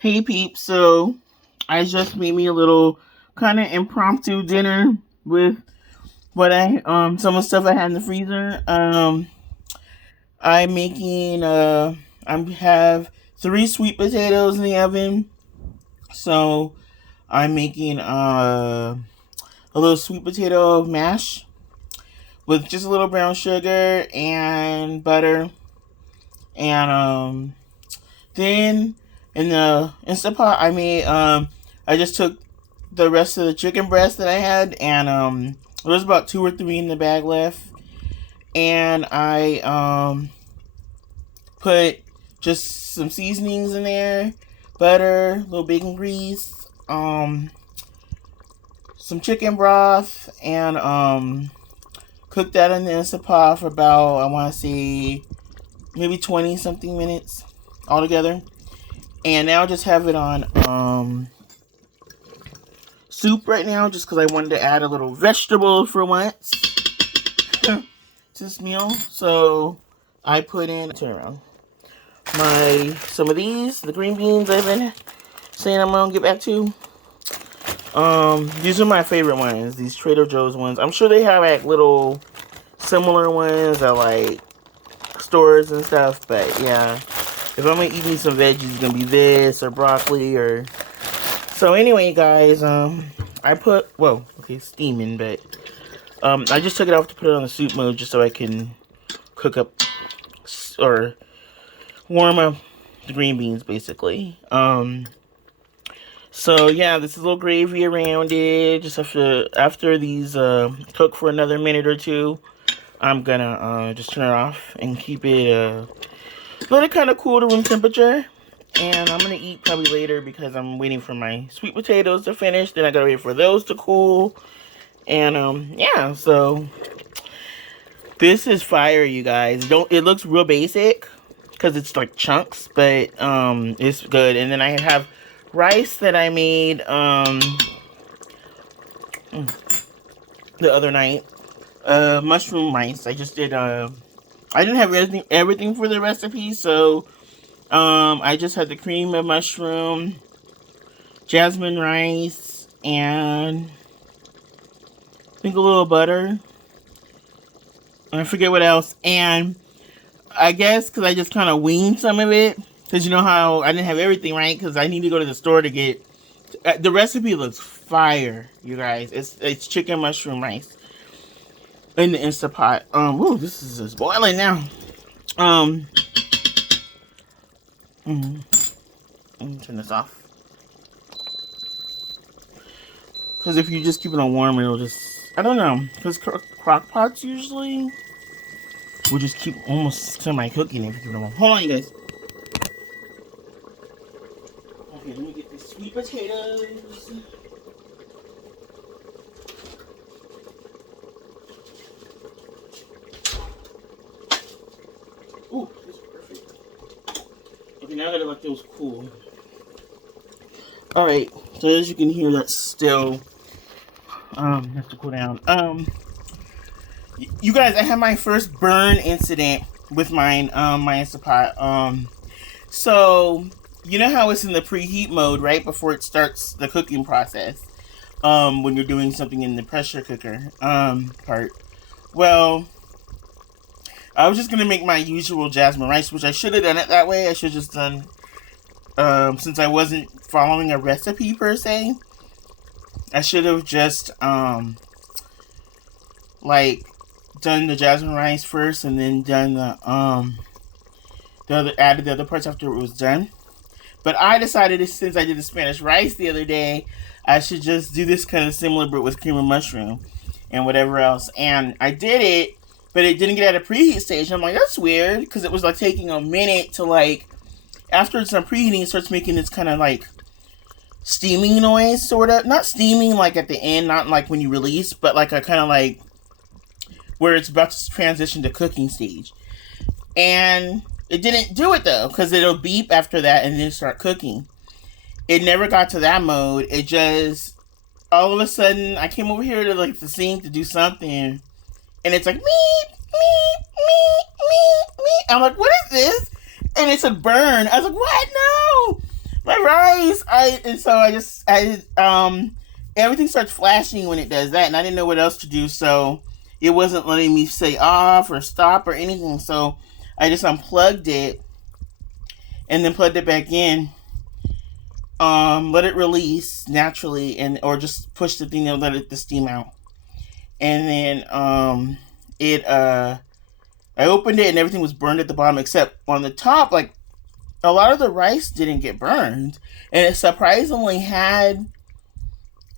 Hey peeps, so I just made me a little kind of impromptu dinner with what some of the stuff I had in the freezer. I'm making I have three sweet potatoes in the oven. So I'm making a little sweet potato mash with just a little brown sugar and butter, and then in the instapot I just took the rest of the chicken breast that I had, and there was about two or three in the bag left, and I put just some seasonings in there, butter, a little bacon grease, some chicken broth, and cooked that in the Instant Pot for about, I want to say, maybe 20 something minutes altogether. And now I just have it on soup right now, just because I wanted to add a little vegetable for once to this meal. So I put in, turn around, some of these, the green beans I've been saying I'm gonna get back to. These are my favorite ones, these Trader Joe's ones. I'm sure they have like little similar ones at like stores and stuff, but yeah, if I'm gonna eat me some veggies, it's gonna be this or broccoli or. So anyway, guys, I put, well, okay, steaming, but I just took it off to put it on the soup mode just so I can cook up or warm up the green beans, basically. So yeah, this is a little gravy around it. Just after these cook for another minute or two, I'm gonna just turn it off and keep it let it kind of cool to room temperature. And I'm gonna eat probably later because I'm waiting for my sweet potatoes to finish. Then I gotta wait for those to cool. And yeah, so this is fire, you guys. It looks real basic because it's like chunks, but it's good. And then I have rice that I made the other night. Mushroom rice. I just did I didn't have everything for the recipe, so I just had the cream of mushroom, jasmine rice, and I think a little butter. I forget what else. And I guess because I just kind of weaned some of it, because you know how I didn't have everything, right? Because I need to go to the store to get. The recipe looks fire, you guys. It's chicken mushroom rice in the Instant Pot. Ooh, this is just boiling now. Let me turn this off. Because if you just keep it on warm, it'll just, I don't know. Because crock pots usually will just keep almost semi-cooking if you keep it on warm. Hold on, you guys. Okay, let me get these sweet potatoes. Ooh, this is perfect. Okay, now I gotta let those cool. Alright, so as you can hear, that's still have to cool down. You guys, I had my first burn incident with my Instapot. So you know how it's in the preheat mode right before it starts the cooking process. When you're doing something in the pressure cooker part. Well, I was just gonna make my usual jasmine rice, which I should have done it that way. I should have just done, since I wasn't following a recipe per se, I should have just like done the jasmine rice first and then done added the other parts after it was done. But I decided, since I did the Spanish rice the other day, I should just do this kind of similar but with cream of mushroom and whatever else. And I did it, but it didn't get at a preheat stage. I'm like, that's weird, because it was like taking a minute to, like, after it's done preheating, it starts making this kind of like steaming noise, sort of. Not steaming like at the end, not like when you release, but like a kind of like where it's about to transition to cooking stage. And it didn't do it though, because it'll beep after that and then start cooking. It never got to that mode. It just, all of a sudden, I came over here to like the sink to do something, and it's like, meep, meep, meep, meep, meep. I'm like, what is this? And it's a burn. I was like, what? No! My rice. Everything starts flashing when it does that, and I didn't know what else to do, so it wasn't letting me say off or stop or anything. So I just unplugged it and then plugged it back in. Let it release naturally, or just push the thing and let the steam out. And then I opened it and everything was burned at the bottom except on the top. Like, a lot of the rice didn't get burned, and it surprisingly had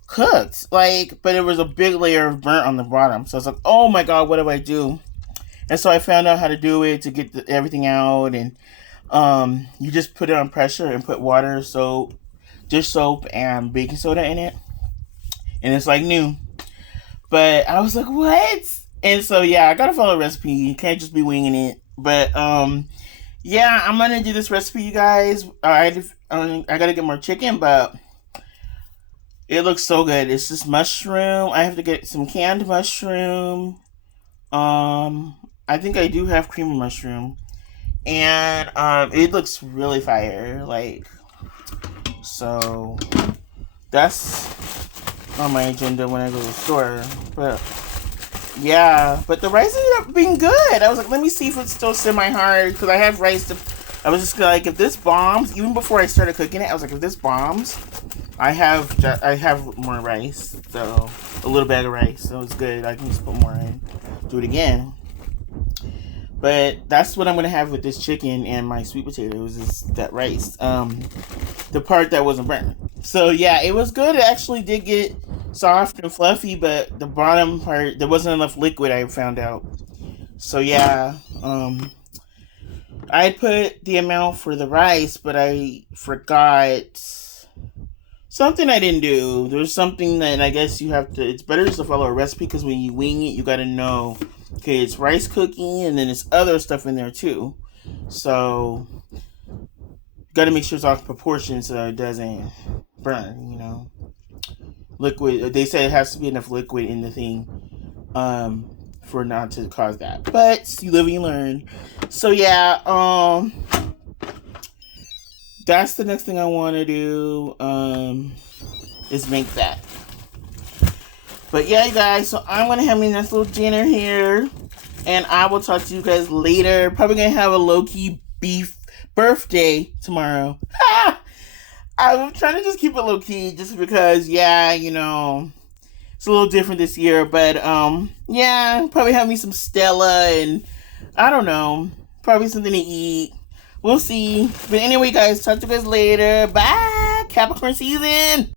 cooked. Like, but it was a big layer of burnt on the bottom. So I was like, oh my god, what do I do? And so I found out how to do it to get everything out. And you just put it on pressure and put water, dish soap, and baking soda in it, and it's like new. But I was like, what? And so yeah, I gotta follow a recipe. You can't just be winging it. But yeah, I'm gonna do this recipe, you guys. I gotta get more chicken, but it looks so good. It's just mushroom. I have to get some canned mushroom. I think I do have cream of mushroom, and it looks really fire. Like, so that's on my agenda when I go to the store. But yeah, but the rice ended up being good. I was like, let me see if it's still semi-hard, because I have rice I was just like, if this bombs, even before I started cooking it, I was like, if this bombs, I have more rice, so a little bag of rice, so it's good. I can just put more in, do it again. But that's what I'm gonna have with this chicken and my sweet potatoes, is that rice. The part that wasn't burnt. So yeah, it was good. It actually did get soft and fluffy, but the bottom part, there wasn't enough liquid, I found out. So yeah, I put the amount for the rice, but I forgot something I didn't do. There's something that I guess you have to, it's better just to follow a recipe, because when you wing it, you gotta know, okay, it's rice cooking, and then it's other stuff in there too. So got to make sure it's off proportion so it doesn't burn, liquid, they say it has to be enough liquid in the thing for not to cause that, but you live and you learn. So yeah, that's the next thing I want to do, is make that. But yeah, you guys, so I'm gonna have my nice little dinner here, and I will talk to you guys later. Probably gonna have a low-key beef birthday tomorrow. I'm trying to just keep it low-key, just because, yeah, it's a little different this year. But yeah, probably have me some Stella, and I don't know, probably something to eat. We'll see. But anyway, guys, talk to you guys later. Bye, Capricorn season.